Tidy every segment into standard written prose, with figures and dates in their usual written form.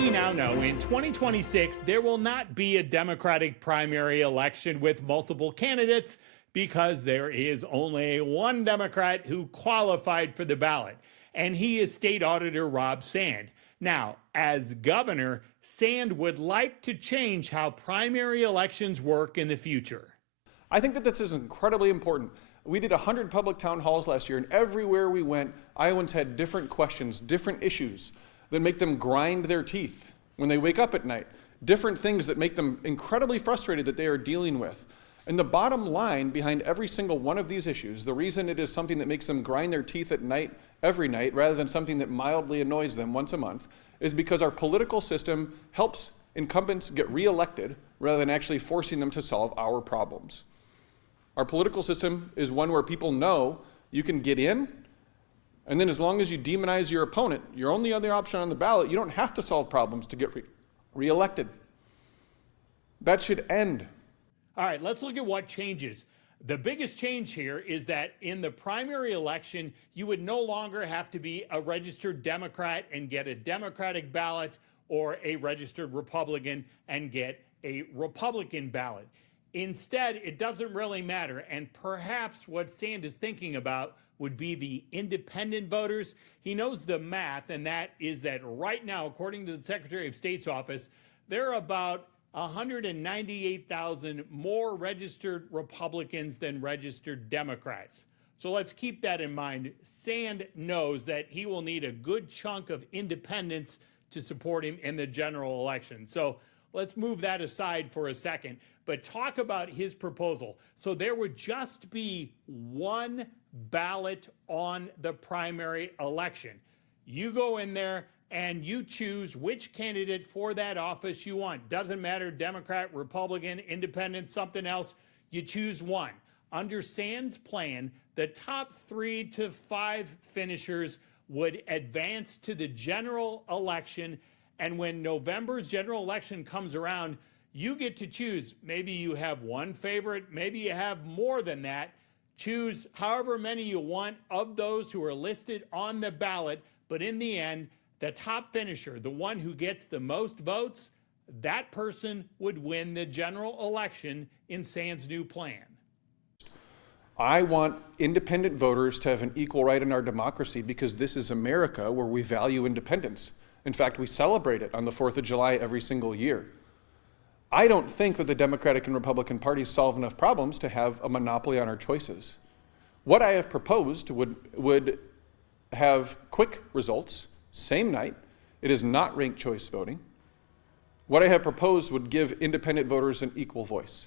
we now know, in 2026, there will not be a Democratic primary election with multiple candidates because there is only one Democrat who qualified for the ballot, and he is State Auditor Rob Sand. Now, as governor, Sand would like to change how primary elections work in the future. I think that this is incredibly important. We did 100 public town halls last year, and everywhere we went, Iowans had different questions, different issues that make them grind their teeth when they wake up at night, different things that make them incredibly frustrated that they are dealing with. And the bottom line behind every single one of these issues, the reason it is something that makes them grind their teeth at night, every night, rather than something that mildly annoys them once a month, is because our political system helps incumbents get reelected rather than actually forcing them to solve our problems. Our political system is one where people know you can get in, and then as long as you demonize your opponent, your only other option on the ballot, you don't have to solve problems to get reelected. That should end. All right, let's look at what changes. The biggest change here is that in the primary election, you would no longer have to be a registered Democrat and get a Democratic ballot, or a registered Republican and get a Republican ballot. Instead, it doesn't really matter, and perhaps what Sand is thinking about would be the independent voters. He knows the math, and that is that right now, according to the Secretary of State's office, there are about 198,000 more registered Republicans than registered Democrats. So let's keep that in mind. Sand knows that he will need a good chunk of independents to support him in the general election. So let's move that aside for a second, but talk about his proposal. So there would just be one ballot on the primary election. You go in there and you choose which candidate for that office you want. Doesn't matter, Democrat, Republican, Independent, something else, you choose one. Under Sand's plan, the top 3 to 5 finishers would advance to the general election, and when November's general election comes around, you get to choose. Maybe you have one favorite, maybe you have more than that. Choose however many you want of those who are listed on the ballot, but in the end, the top finisher, the one who gets the most votes, that person would win the general election in Sand's new plan. I want independent voters to have an equal right in our democracy because this is America where we value independence. In fact, we celebrate it on the 4th of July every single year. I don't think that the Democratic and Republican parties solve enough problems to have a monopoly on our choices. What I have proposed would have quick results, same night. It is not ranked choice voting. What I have proposed would give independent voters an equal voice.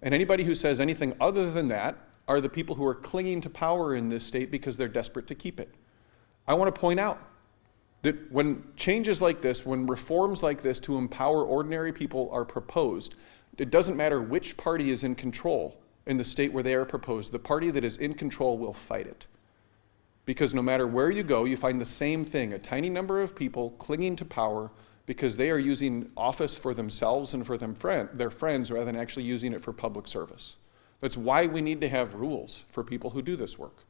And anybody who says anything other than that are the people who are clinging to power in this state because they're desperate to keep it. I want to point out that when changes like this, when reforms like this to empower ordinary people are proposed, it doesn't matter which party is in control in the state where they are proposed. The party that is in control will fight it. Because no matter where you go, you find the same thing, a tiny number of people clinging to power because they are using office for themselves and for their friends rather than actually using it for public service. That's why we need to have rules for people who do this work.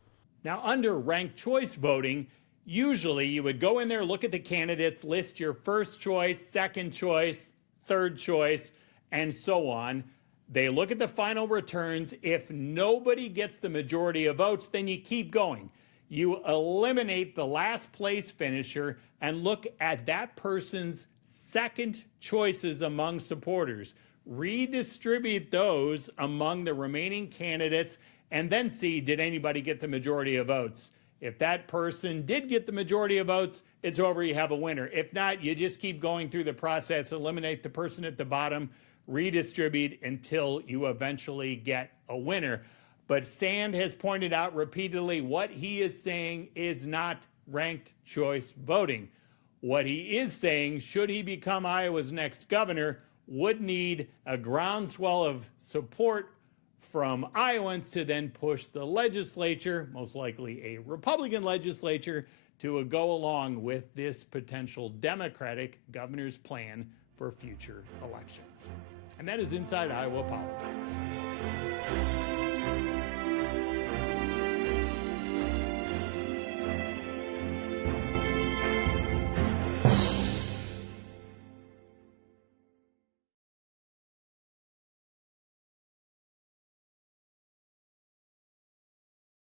Now, under ranked choice voting, usually you would go in there, look at the candidates, list your first choice, second choice, third choice, and so on. They look at the final returns. If nobody gets the majority of votes, then you keep going. You eliminate the last place finisher and look at that person's second choices among supporters. Redistribute those among the remaining candidates and then see, did anybody get the majority of votes? If that person did get the majority of votes, it's over, you have a winner. If not, you just keep going through the process, eliminate the person at the bottom, redistribute until you eventually get a winner. But Sand has pointed out repeatedly what he is saying is not ranked choice voting. What he is saying, should he become Iowa's next governor, would need a groundswell of support from Iowans to then push the legislature, most likely a Republican legislature, to go along with this potential Democratic governor's plan for future elections. And that is Inside Iowa Politics.